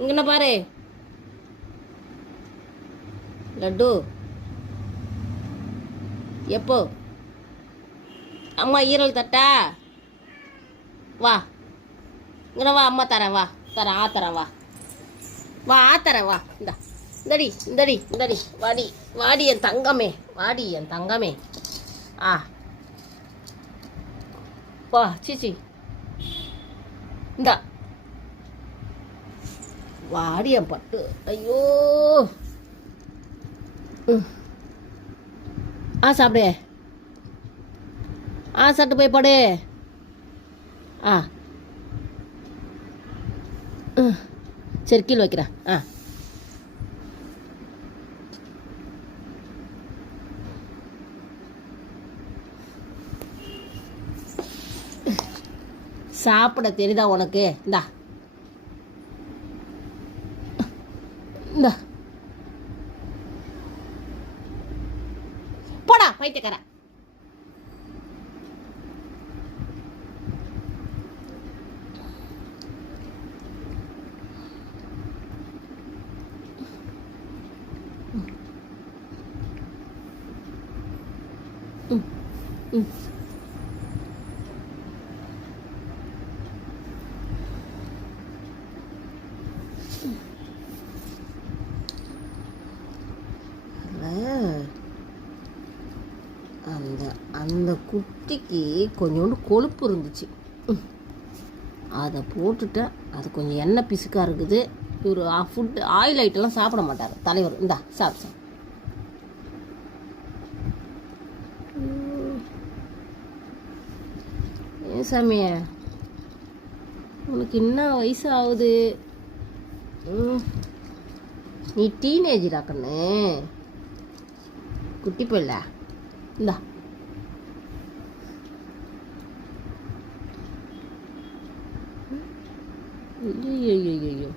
இங்கன பாரு லட்டு. எப்போ அம்மா ஈரல் தட்டா? வா இங்கன வா, அம்மா தரேன், வா தரேன், ஆத்தரேன், வா வா ஆத்தரேன், வா இந்தா இந்தடி இந்தடி இந்தடி, வாடி வாடி என் தங்கமே, வாடி என் தங்கமே. ஆ வா சீச்சி இந்தா வாடி என் பட்டு. ஐயோ ஆ சாப்பிடு, ஆ சாப்பிட்டு போய் படு. ஆ சரி கீழே வைக்கிறேன். ஆ சாப்பிட தெரியுதா உனக்கு? இந்தா இந்தா போடா பைத்தியக்காரன். ம் ம் அந்த அந்த குட்டிக்கு கொஞ்சோண்டு கொழுப்பு இருந்துச்சு, அதை போட்டுட்டேன். அது கொஞ்சம் எண்ணெய் பிசுக்காக இருக்குது. இவர் ஃபுட்டு ஆயில் ஐட்டம்லாம் சாப்பிட மாட்டார் தலைவர். இந்தா சாப்பிடு. ஏன் சாமி உனக்கு என்ன வயசு ஆகுது? நீ டீனேஜரா கண்ணு, குட்டி பிள்ளை. இந்தா ஐயோ